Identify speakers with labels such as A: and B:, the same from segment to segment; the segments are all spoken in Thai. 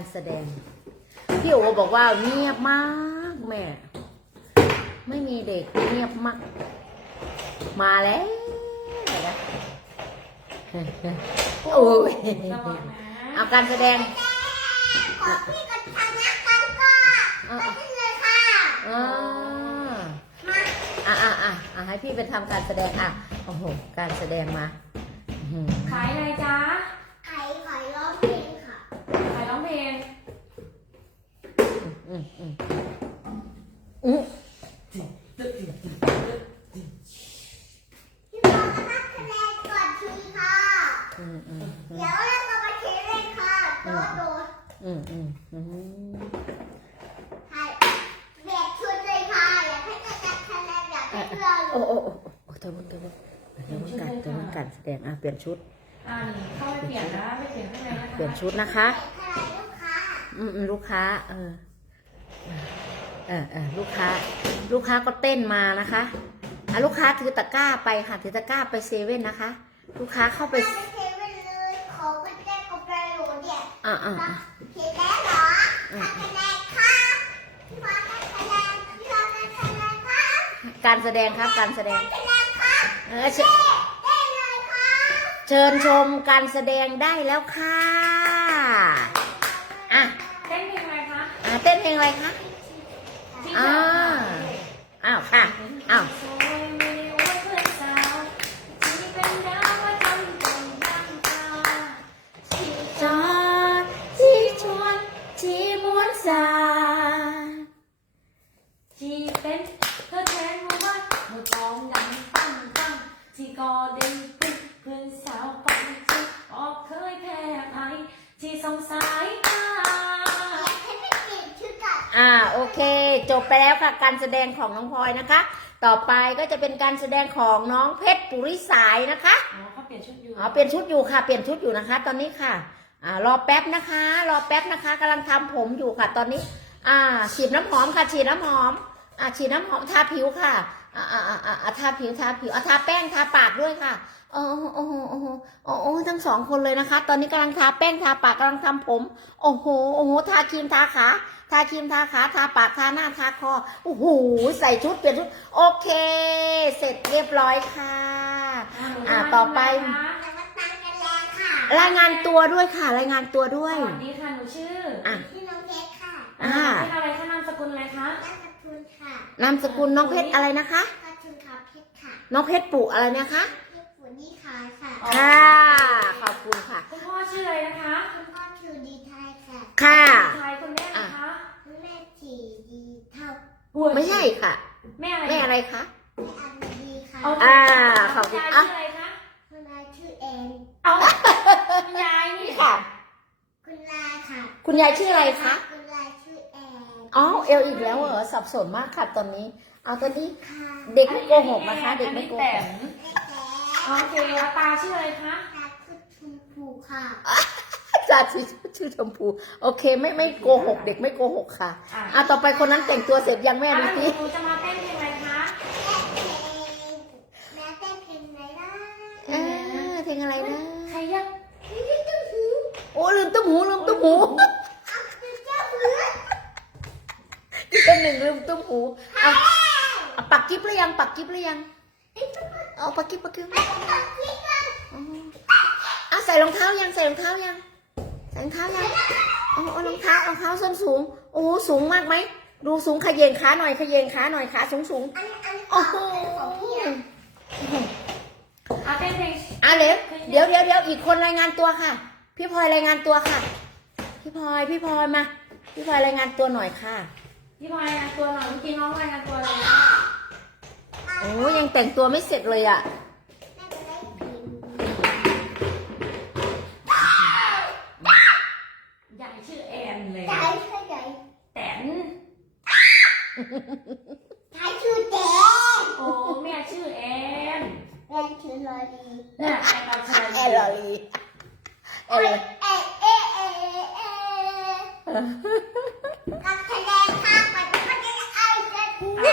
A: การแสดง พี่โอบอกว่าเงียบมากแม่ ไม่มีเด็กเงียบมาก มาแล้วนะโอ้ย
B: ระวังนะ
A: เอาการแสดง
C: ขอพี่กับทางนักกันก็ไปขึ้นเลยค่ะ
A: อ่า
C: มา
A: อะอะอะอะให้พี่เป็นทำการแสดงอะโอ้โหการแสดงมาอื้อหือ
B: ขายอะไรจ๊ะ
C: ไข่ไข่ร้องเพลงค่ะ
B: ขายร้องเพลง
A: อืมอืมอืม
C: พี่บอลก็นักคะแนนก่อนทีค่ะ
A: อืมอืม
C: เดี๋ยวเราจะมาเทเล่นค่ะโดดโดด
A: อืมอืมอืม
C: ใช่เบียดชุดเลยค่ะ อยากให้กระจัดคะแนนอยากให้เรา
A: โอ้โอ้โอ้โอ้เธอมันเธอมันเธอมันการเธอมันการแสดงอะเปลี่ยนชุด
B: อ่านี่เข้าไปเปลี่ยนนะ ไม่เปลี่ยนข้างในนะคะ
A: เปลี่ยนชุดนะคะ
C: เท่าไหร่ลูกค้า
A: อืมอืมลูกค้า เออ เออเออลูกค้า ลูกค้าก็เต้นมานะคะอะลูกค้าถือตะกร้าไปค่ะ ถือตะกร้าไปเซเว่นนะคะ ลูกค้าเข้าไป
C: ไปเทเว่นเลยขอกุญแจกับประโยชน์เนี่ย
A: อ่าอ่าอ่า
C: เขียนแล้วเหรอให้คะแนนค่ะพี่บอลได้คะแนนพี่บอลได้คะแนนค่ะ
A: การแสดงครับการแสดง
C: คะแนนค่ะ
A: เออเชิญ
C: ได้เลยค่ะ
A: เชิญชมการแสดงได้แล้วค่ะอะ
B: เต้นเพลงอะไรคะ
A: อะเต้นเพลงอะไรคะ
B: ที่
A: อ่า
B: จะ
A: อ้าวค่ะ อ้าว
B: สวยไม่ได้อวยเพื่อนสาวที่เป็นดาวมาทำเป็นดังตาที่
A: จอดที่ชวนที่ม้วนสา
B: ที่เป็นเธอแทนหมู่บ้านเมื่อทองดังตั้งตั้งที่กอเด้งขึ้นเพื่อนสาวปังที่ออกเคยแพ้ไอที่สงสายตา
C: ให้ไปเปลี่ยนชื่อก่อน
A: อ่าโอเค จบไปแล้วค่ะ การแสดงของน้องพลอยนะคะ ต่อไปก็จะเป็นการแสดงของน้องเพชรปุริสายนะคะ
B: อ๋อเขาเปลี่ยนชุดอยู่
A: อ๋อเปลี่ยนชุดอยู่ค่ะเปลี่ยนชุดอยู่นะคะ ตอนนี้ค่ะอ่ารอแป๊บนะคะ รอแป๊บนะคะกำลังทำผมอยู่ค่ะ ตอนนี้ อ่าฉีดน้ำหอมค่ะฉีดน้ำหอมอ่าฉีดน้ำหอมทาผิวค่ะ อ่าอ่าอ่าอ่าทาผิวทาผิวอ่าทาแป้งทาปากด้วยค่ะโอ้โหโอ้โหโอ้โหโอ้โหทั้งสองคนเลยนะคะ ตอนนี้กำลังทาแป้งทาปากกำลังทำผม โอ้โหโอ้โหทาครีมทาขาทาครีมทาขาทาปากทาหน้าทาคอโอ้โหใส่ชุดเปลี่ยนชุดโอเค เสร็จเรียบร้อยค่ะอ่าต่อไปรายงานตัวด้วยค่ะ รายงานตัวด้วยส
B: วัสดีค่ะหนูชื่อ
A: อะ
C: ที่น้องเพชร
A: อ่า
B: เป็นอะไรคะนามสกุลอะไรคะ
C: นักการ์ตูนค่ะ
A: นามสกุลน้องเพชรอะไรนะคะ
C: การ์ตูนค่ะเพชรค่ะ
A: น้องเพชรปุอะไรนะคะ
C: พี่ฝนนี่ค่ะค่ะ
A: ค่ะขอบคุณค่ะ
B: คุณพ่อชื่ออะไรนะคะ
C: คุณพ่อคือดีไทยค่ะ
A: ค่ะ
B: ชายคุณแม่นะคะ
C: คุณแม่จีดีเท่า
A: ไม่ใช่ค่ะ
B: แม่อะไร
A: แม่อะไรคะ
C: แม่อันดีค่ะ
B: เอ่า
A: ขอบคุณ
B: ยาย
A: อะ
B: ชื่ออะไรคะ
C: คุณนายชื่อแอน
B: เอาคุณยายนี่
A: ค่ะ
C: คุณนายค่ะ
A: คุณยายชื่ออะไรคะ
C: คุณนายชื่ อแอน
A: อ๋อเอลอีกแล้วเหรอสับสนมากค่ะตอนนี้ เอาตอนนี้
C: ค่ะ
A: เด็กไม่โกหกนะคะ เด็กไม่โก
B: อัน
A: ห
B: นี้
A: ก
B: แต๋ม
C: แม่แท้
B: โอเคแล้วตาชื่ออะไรคะ
C: ตาคือชมพูค่ะ
A: จาชื่อชื่อชมพู โอเคไม่ไม่โกหก เด็กไม่โกหกค่ะ
B: อะ
A: อะต่อไปคนนั้นแต่งตัวเสร็จยังแม่
B: อะ
A: ดู
B: แล้วหนู
A: สิ
B: หนูจะมาเต้นเพลงอะไรคะ
C: แม่เพลงแม่เต้นเพลงไหนล่ะ
A: อ่าเพลงอะไรนะ
B: ใครยัง
A: โอ้ลืมตุ้มหูลืมตุ้มหู
C: เอาคือเจ้าเหือ
A: เป็นหนึ่งลืมตุ้มหูเอาเอาปักกิ๊บหรือยังปักกิ๊บหรือยัง เอาปักกิ๊บปักกิ๊บอ๋ออะใส่รองเท้ายังใส่รองเท้ายังใส่รองเท้ายังอ๋อเอารองเท้ารองเท้าส้นสูง โอ้สูงมากไหมดูสูงขยเยงขาหน่อยขยเยงขาหน่อยขาสูงสูง
C: อันนี้อันนี้
A: โอ้โห
C: องพี่นะ
B: อะเต้นเพลง
A: อะเดี๋ยวเดี๋ยวเดี๋ยวเดี๋ยวอีกคนรายงานตัวค่ะ พี่พลอยรายงานตัวค่ะ พี่พลอยพี่พลอยมา พี่พลอยรายงานตัวหน่อยค่ะ
B: พี่พลอยรายงานตัวหน่อยเมื่อกี้น้องรายงานตัวเลย
A: โอ้ยังแต่งตัวไม่เสร็จเลยอะ
C: แม่จะได้พิมพ์
B: ยายชื่อแอนเลย
C: ใจช่วยใจ
B: แต๋น
C: ใจชื่อแดง
B: โอ้แม่ชื่อแอน
C: แดงชื่อลอรี
B: เนี่ยแอนเอาชาย
A: แอลลอรีแอลลอรี
C: เ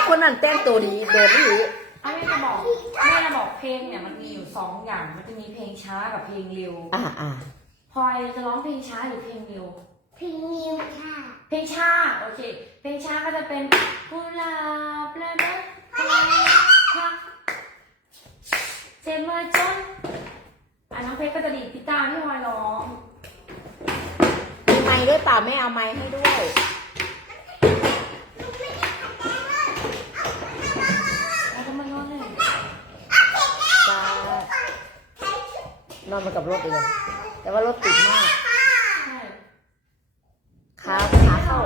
C: ค
A: นนั้นแต่งตัวดีโดดไม่รู้
B: เอาแม่จะบอกแม่จะบอกเพลงเนี่ยมันมีอยู่สองอย่าง มันจะมีเพลงช้ากับเพลงเร็ว
A: อ่าอ่า
B: พลอยจะร้องเพลงช้าหรือเพลงเร็ว
C: พิงนิวค่ะ
B: เพลงชาโอเค เพลงชาก็จะเป็นกุหลาบและรักพักเจ็บมาจนอะน้องเพชรก็จะดีดกีตาร์พี่พลอยร้อง
A: มีไม้ด้วยเปล่าไม่เอาไม้ให้ด้วย
B: แล้วก็มานอนเลย
A: จ้า นอนมากับรถเลย แต่ว่ารถติดมาก
B: ใช่
A: ขาขาเข้า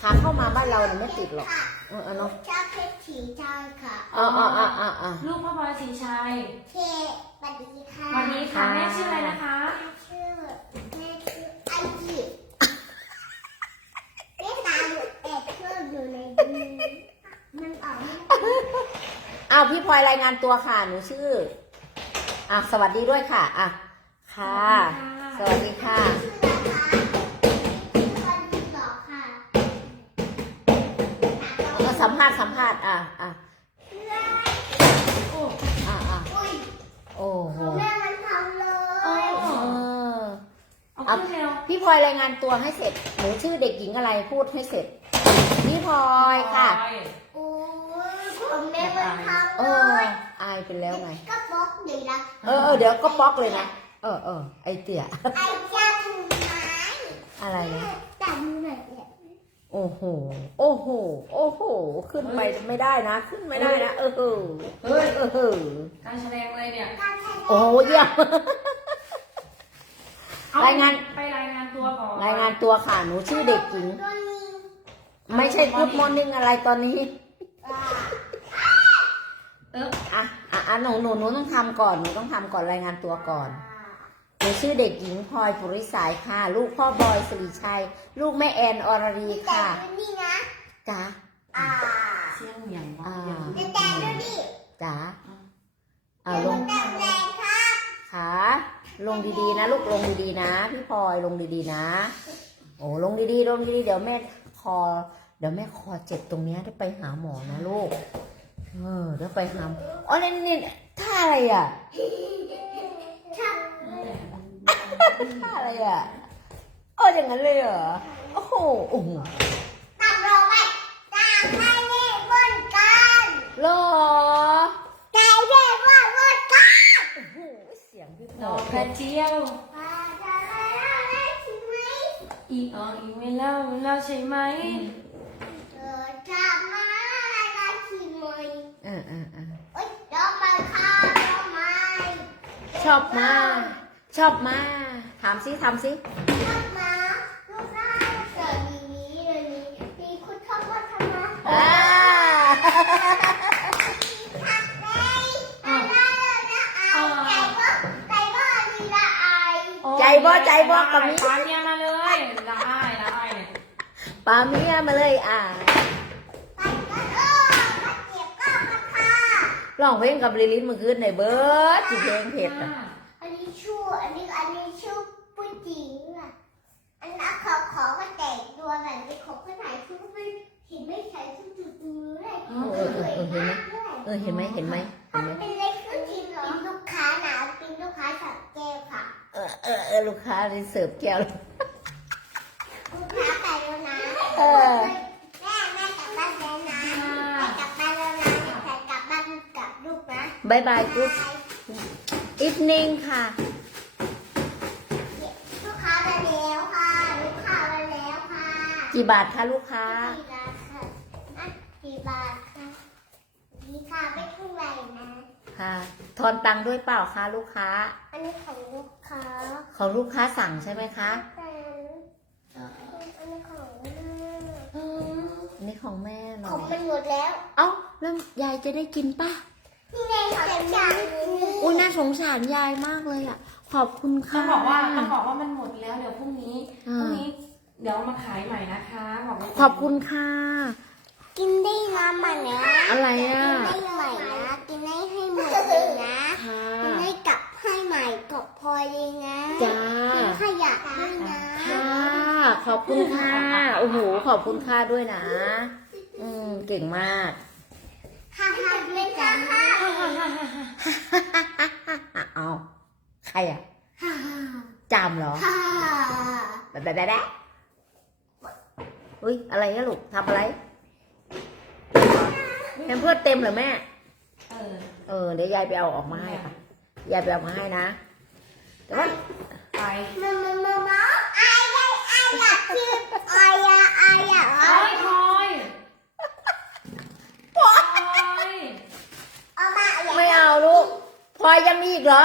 A: ขาเข้ามาบ้านเราเนี่ยไม่ติดหรอกเออเอาเนาะ
C: ชอบเพชรสีชายค่ะ
A: อ๋ออ๋ออ๋ออ๋ออ๋อ
B: ลูกพ่อพลอยสีชัย
C: เคสวัสดีค่ะ
B: วันนี้ค่ะ
A: ค่ะ
B: แม่ชื่ออะไรนะคะ
C: ชื่อแม่ชื่อไอจีแม่ตาหนูแอบเชื่ออยู่ในมือมันออกไม่ได้
A: อ้าวพี่พลอยรายงานตัวค่ะหนูชื่ออะสวัสดีด้วยค่ะอะ ค่ะ สวัสดีค่ะ
C: ชื่อนะคะชื่อคนที่บอกค่ะ
A: เออสัมภาษณ์สัมภาษณ์อะอะ
B: โอ้
A: อะอะ
C: อุ้ย
A: โอ้โห
C: แม่มันทำเล
B: โอ้
C: ย
A: เออ
B: เอาขึ้นเร็ว
A: พี่พลอยรายงานตัวให้เสร็จหนูชื่อเด็กหญิงอะไรพูดให้เสร็จ พี่พลอยค่ะ
B: พลอย
C: โอ้ยผมแม่มันทำ
A: เอ
C: เล
A: อยอายไปแล้วไง
C: ก็บล็อกดีนะ
A: เออเออเดี๋ยวก็บล็อกเลยนะ เออเออไอเตี่ย
C: ไอ้เจ้าถือไม้
A: อะไรนะ
C: จับมือหน่อยเนี่ย
A: โอ้โห โอ้โห โอ้โห ขึ้นไปไม่ได้นะ ขึ้นไม่ได้นะ เออเออ
B: เฮ้ย
A: เออเออ
B: การแสดงเลยเนี่ย
C: การแสดง
A: โอ้โหเยี่ยม
B: เอ
A: รายงาน
B: ไปรายงานตัวก่อน
A: รายงานตัวค่ะ หนูชื่อเด็กหญิง
C: ตัวนี้
A: ไม่ใช่พูดมอร์นิ่งอะไรตอนนี้
C: อ่า
B: เออ
A: อะ อะอะหนูหนูหนูต้องทำก่อน หนูต้องทำก่อนรายงานตัวก่อน หนูชื่อเด็กหญิงพลอยปุริสายค่ะ ลูกพ่อบอยสิริชัย ลูกแม่แอนอรรี
C: มีแต่
A: ค่ะ
C: ดูนี่นะ
A: จ๋า
C: อ่า
B: เสียงอย่างวะ
A: อ่า
C: แต่แต่ดูนี่
A: จ๋า
C: แต่
A: อ่าล
C: มั
A: ง
C: นแรงแรงครับ
A: ขาลงดีๆนะ ลูกลงดีๆนะ พี่พลอยลงดีๆนะ โอ้ลงดีๆลงดีๆเดี๋ยวแม่คอ เดี๋ยวแม่คอเจ็บตรงเนี้ยได้ไปหาหมอนะลูกเออเดี๋ยวไปหาหมออ๋อนี่นี่ท่าอะไรอะ
C: ชอบ
A: ท่าอะไรอะเอออย่างนั้นเลยเหรอ โอ้โหโอ้โห
C: ตัดเราไว้ตามให้เน่บนกัน
A: เหรอ
C: ใจเด่ว่าบนกัน
A: โอ้โหเสียงพี่พ
B: ด
A: ล
B: อ
A: อกย
B: กระเจียว
C: อ่าจะได้ได้ใช่ไหม
B: อีออกอีกไม่เล่าเล่าใช่ไหม
C: เออจะมาได้ใช่ไหม
A: เออเออเออ
C: เอ้ยดอกไม้ค่ะดอกไม้
A: ชอบมากชอบมาก ถามซิทำซิ
C: ชอบมาลูกได้เกิดดีนี้เลยนี้มีคุณชอบว่าทำไม
A: อ่า
C: ทักได้อะไรนะไอ้ใจบ่ใจบ่ดีละไอ
A: ใจบ่ใจบ่กับมิ
B: ปาเนี่ยมาเลยละอายละอายเนี่ย
A: ปาเมียมาเลยอ่า
C: ไปกันเออมาเก็บก็มาค่ะ
A: ร้องเพลงกับลิลินเมื่อคืนในเบิร์ดที่เพลงเผ็ดอะ
C: อันนี้ชื่ออันนี้อันนี้ชื่อผู้หญิงอะอันนั้นขอขอก็แต่งตัวแบบนี้ขอก็ถ่ายชุดไม่เห็นไม่ใส่ชุดจุดมือเลย
A: เออเออเออเออเห็นไหมเออเห็นไหมเห็นไหมเห็นไหม
C: เป็นเล็กขึ้นทีเหรอเป็นลูกค้าหนาเป็นลูกค้าสับแก้วค่ะ
A: เออเออเออลูกค้าเลยเสิร์ฟแก้ว
C: ลูกค้าไปแล้วนะ
A: เออ
C: แม่แม่กลับบ้านแล้วนะแม่กลับบ้านแล้วนะแต่กลับบ้านกับลูกนะ
A: บายบายกู๊ดอีฟนิ่งค่ะ
C: ลูกค้ามาแล้วค่ะ ลูกค้ามาแล้วค่ะ
A: กี่บาทคะลูกค้า
C: กี่บาทค่ะอะกี่บาทค่ะนี่ค่ะไม่เท่าไหร่นะ
A: ค่ะ ทอนตังค์ด้วยเปล่าคะลูกค้า
C: อันนี้ของลูกค้า
A: ของลูกค้าสั่งใช่ไหมคะ
C: แต่อันนี้ของแม่
A: อันนี้ของแม่หน่
C: ข
A: อ
C: อง
A: ย
C: มันหมดแล้ว
A: เอ้าแล้วยายจะได้กินป่ะ
C: นี่ไงของฉัน
A: อุ้ยน่าสงสารยายมากเลยอะ ขอบคุณ
B: ต้อ
A: ค่ะ
B: งบอกว่าต้องบอกว่ามันหมดแล้วเดี๋ยวพรุ่งนี้พ
A: อ่า
B: รุ่งนี้เดี๋ยวเอามาขายใหม่นะคะบอกไว้ก่น
A: ขอบคุณค่ะ
C: กินได้น้ำมันนะ
A: อะไรอะ
C: กินได้ใหม่นะ กินได้ให้หมดเลยนะ
A: ค่ะ
C: กินได้กลับให้ใหม่กับพลอยเลยนะ
A: จ้า
C: กินขยะด้วยนะ
A: ค่ะขอบคุณค่ะโอ้โหขอบคุณค่ะด้วยนะ อืมเก่งมาก
C: ค่ะค่ะไม่จ้าค่ะ
A: เอาใครอะ
C: ค่ะ
A: จามเหรอ
C: ค่ะ
A: แบบแบบแบบแบบอุ้ยอะไรนะลูกทำอะไร แฮมเพิร์ดเต็มเหรอแม่
B: เออ
A: เออเดี๋ยวยายไปเอาออกมาให้ค่ะ ยายไปเอามาให้นะ แต่ว่า
B: ไป
C: มามามามาอายอายอายอยากชื่ออายอายอายอ
B: พลอยพลอยพลอย
C: เอามาอยาก
A: ไม่เอาลูกพลอยยังมีอีกเหรอ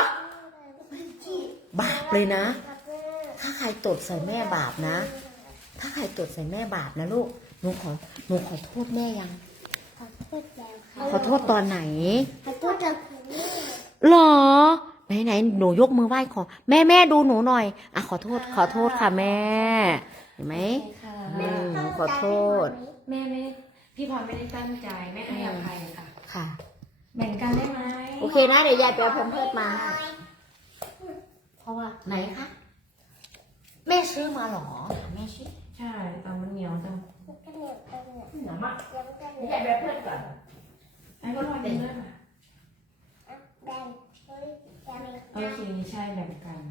A: บาปเลยนะ ถ้าใครตดใส่แม่บาปนะ ถ้าใครตดใส่แม่บาปนะลูก หนูขอ หนูขอโทษแม่ยัง
C: ขอโท ษแล้วค่ะ
A: ขอโทษตอนไหน
C: ขอโทษจากคุณแม่
A: หรอ ไหนไหนหนูยกมือไหว้ขอ แม่แม่ดูหนูหน่อยอะขอโทษขอโทษค่ะแม่ เห็นไหม
B: ค่ะ
A: อืมขอโทษ
B: แม่ไม่พี่พลอยไม่ได้ตั้งใจแม่ให้อภัยค่ะ
A: ค่ะ
B: แบ่งกันได้ไหม
A: โอเคนะเดี๋ยวยายไปเอาแพมเพิร์สมา เพราะว่าไหนคะ แม่ซื้อมาเหรอแม่ซื้อ
B: ใช่แต่มันเหนียวจัง
C: ก็เหนียวก็เหนียว
A: หนามาก
C: ยังก็เหนี
A: เดี๋ย
C: ยว
A: วยายไปเอาเพิร์สก่อน
B: ไอ้ก็พลอยกินด้วยค่ะ
C: แบนเฮ้ยยังไม่
B: โอเคใช่แบ่งกัน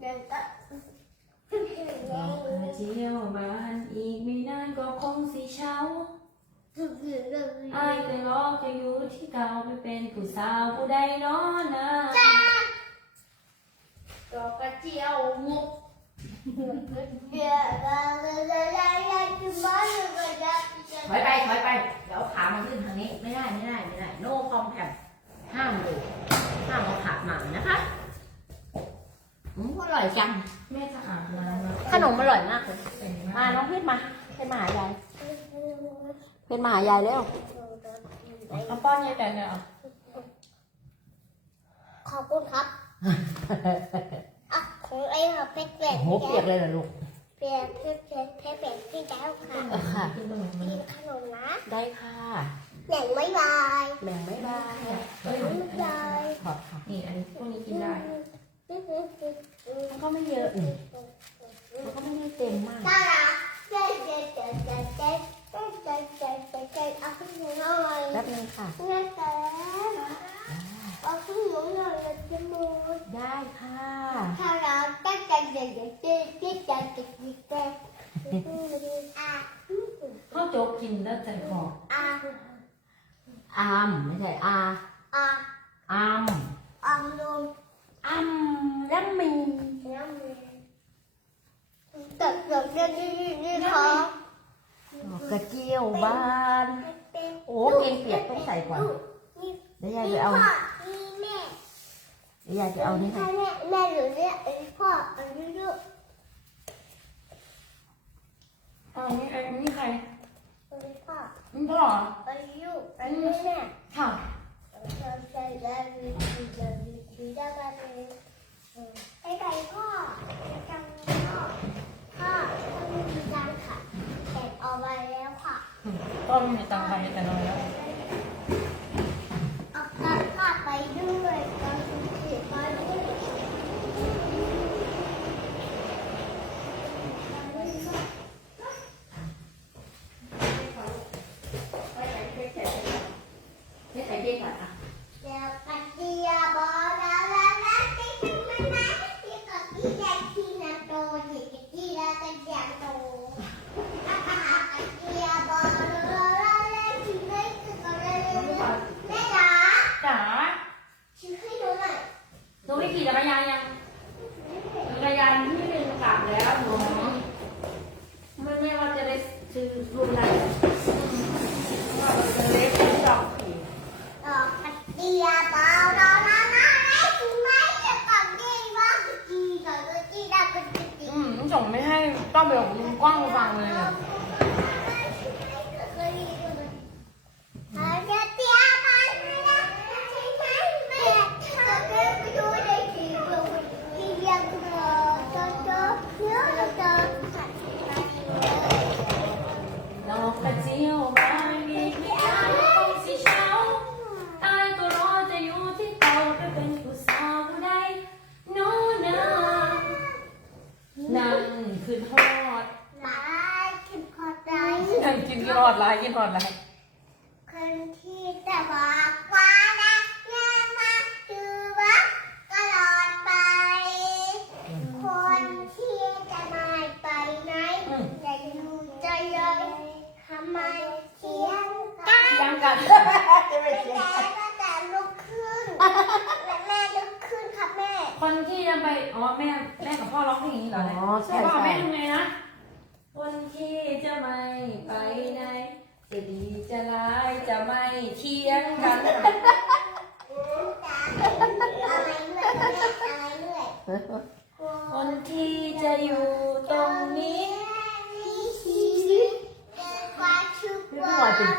C: เดินก็
B: บอกเธอเที่ยวบ้านอีกไม่นานก็คงสิเช้าอายแต่รอจะอยู่ที่เก่าไม่เป็นผู้สาวผู้ใดเน้อนะ
A: ดอกกระเจียวมุก
C: เดี๋ยวเราจะได้ได้จุดบ้านเลยก็ได้
A: ถอยไปถอยไป เดี๋ยวเอาขามาขึ้นทางนี้ ไม่ได้ไม่ได้ไม่ได้ no compact ห้ามดูห้ามเอาขามานะคะอืมอร่อยจัง
B: แม่จะอาบน้ำแล้ว
A: ขนมอร่อยมากเลย
B: แต่งห
A: มา
B: น้า
A: น้องเพชรมาเพชรมาหายายเพชรมาหายายเร็ว
B: เอาป้อนยายแต่เนี่ยเหรอ
C: ขอบคุณครับ อะของไอ้ค่ะเพชรเก
A: โอ้โหเปียกเลยนะลูก
C: เปียกเพชรเพชรเพชรเปียกพี่แก้วค่ะ
A: ค่ะ
B: กิน
C: ขนมนะ
A: ได้ค่ะ
C: แบ่งไม่บาย
A: แบ่งไม่บา
B: ยแบ่ง
C: ไม่บาย
A: ขอบค่ะ
B: นี่อันนี้พวกนี้กินได้
A: มันก็ไม่เยอะมันก็ไม่ได้เต็มมากแป๊บนึงค่ะ
C: เอาขึ้นหน่อยเลยจะมูด
A: ได้ค่ะ
C: ถ้าเราตั้งใจเจ๊เจ๊เจ๊เจ๊เจ๊เจ๊เจ๊อะ
B: ข้าวโจ๊กกินแล้วใจคอ
C: อะ
A: อามไม่ใช่อา
C: อะ
A: อาม
C: อะลง
A: อามแล้วมี
C: น้ำมันตัดหลังจะนี่นี่เขา
A: ดอกกระเจียวบาน
C: เป็น
A: โอ้เพลงเปียกต้องใส่ก่อน
C: นี่
A: เดี๋ยวยายไปเอา
C: พ่อ นี่แม่
A: เดี๋ยายไปเอานี่ค่ะ
C: แม่แม่หนูเรียกไอ้พ่ออันนี้ลูกเอ๋
B: อนี่อันนี้ใคร
C: อันนี้พ่อ
B: นี่พ่อเหรอ
C: อันนี้ลูกอันนี้แม่
B: ค่ะ
C: เราใช้ได้วิธีเดินวิธีไกันเลยไอ้ไก่พ่อไอ้จังพ่อพ่อต้องมีจังค่ะเก็บเอาไว้แล้วค่ะ
B: พ่อไม่มีตังค์ค่ะมีแต่น้อยแล้ว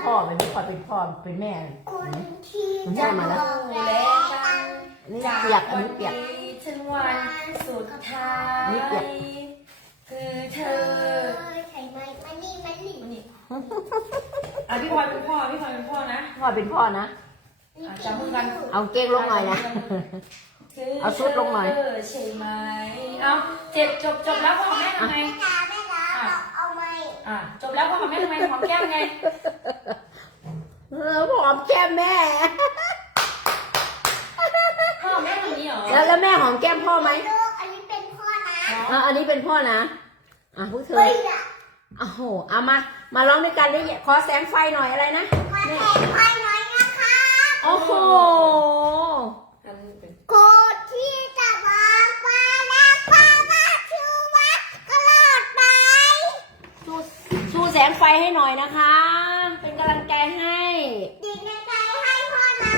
C: พ
A: ลอ
C: ยเป็
B: นพ่อไหม
A: พี่พลอยเป็นพ่อเป็นแม่
C: คนที่
A: มัน
C: จะ
A: ได้มาแล้ว
C: บอก
B: ดู
C: แล
B: แล
C: กั
B: กันน
A: นี่
B: จาก
A: เปียกอัน
B: วัน
A: นี้เปียก
B: นี้ถึงวันสุดท้าย
A: นี่เปียก
B: คือเธ
C: เอ
B: อ
C: อใช่ไหมมันนี่มันนี่
B: นี่อะพี่พลอยเป็นพ่อพี่พลอยเป็นพ่อนะ
A: พ่อเป็นพ่อนะ
B: อะจับมือกัน
A: เอาเก้งลงหน่อยนะเอาชุดลงหน่อย
B: เธใช่ไหมเอาเจ็บจบจบแล้วพ่อกับแม่ทำไง
C: อะ
B: จบแล้วพ่อกับแม่ทำไงหอมแก้มไง
A: เออหอมแก้มแม่
B: พ่อกับแม่ทำอย่างนี้เหรอ
A: แล้วแล้วแม่หอมแก้มพ่อไหม
C: ลูกอันนี้เป็นพ่อนะ
A: อะอันนี้เป็นพ่อนะ อะพวกเธอ
C: เฮ้ยอะ
A: โอ้โหเอามา มาร้องด้วยกันดิขอแสงไฟหน่อยอะไรนะ
C: มาแทนไฟหน่อยนะคะ
A: โอ้โห
B: อันนี้เป็น
C: โคตรที่จะบอกว่ารักพ่อมาชูวัดตลอดไป
A: ชูชูแสงไฟ ให้หน่อยนะคะ เป็นกำลังใจให้
C: ดีในใจให้พ่อนะ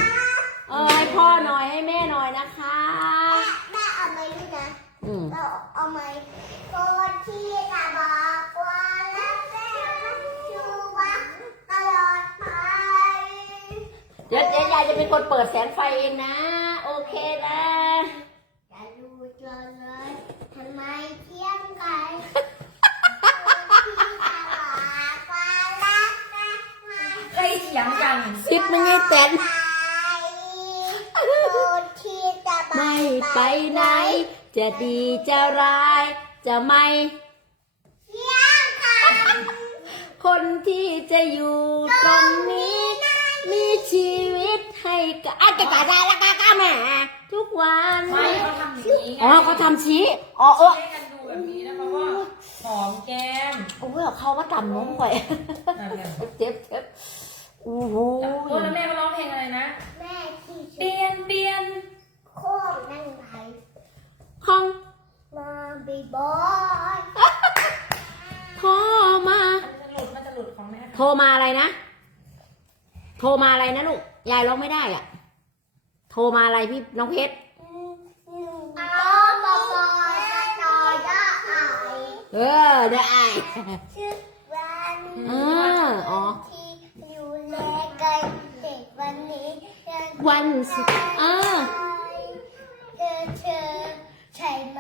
A: เออให้พ่อหน่อยให้แม่หน่อยนะคะ
C: แม่เอาไหมลูกนะ
A: อืม
C: เราเอาไหมโคตรที่จะบอกว่ารักแม่มาชูวัดตลอดไป
A: เดี๋ยวเดี๋ยวยายจะเป็นคนเปิดแสงไฟเองนะ โอเคนะ
C: อย่าดูจนเลยทำไมเที่ยงไกลที่จะบอกว่ารักแม่มา
B: ใครเถี ยงกัน
A: ซิปมันยี่แตน
C: คนที่จะไป
A: ไม่ไปไหน จะดีจะร้าย จะไม่
C: เที่ยงกัน
A: คนที่จะอยู่ตรงนี้ มีชีวิตให้กับอะกะกะได้ละกะกะแหมทุกวัน
B: ไม่เขาทำอย่างนี้ไง
A: อ๋อเขาทำชี้อ๋อเออ
B: ให้กันดูแบบนี้นะเพราะว่าหอมแก้ม
A: โอ้ยเขามาต่ำน้มข่อย
B: นั่นไง
A: เจ็บเจ็บ โอ้โห
B: โอ้แล้วแม่ก็ร้องเพลงอะไรนะ
C: แม่ที่
B: เปลี่ยนเปลี่ยน
C: โค้งนั่งไหล
A: ห้อง
C: มาบีบอย
A: โทรมา
B: มันจะหลุดมันจะหลุดของแม่
A: โทรมาอะไรนะ โทรมาอะไรนะลูก ยายร้องไม่ได้อะโทรมาอะไรพี่น้องเพชร
C: เอาบอบอยจะจอยจะอาย
A: เออเดี๋ยวไอาย
C: ชื่อวัน
A: เอออ๋อ
C: วันสุดอ่า
A: เธอเธอใช่
C: ไหม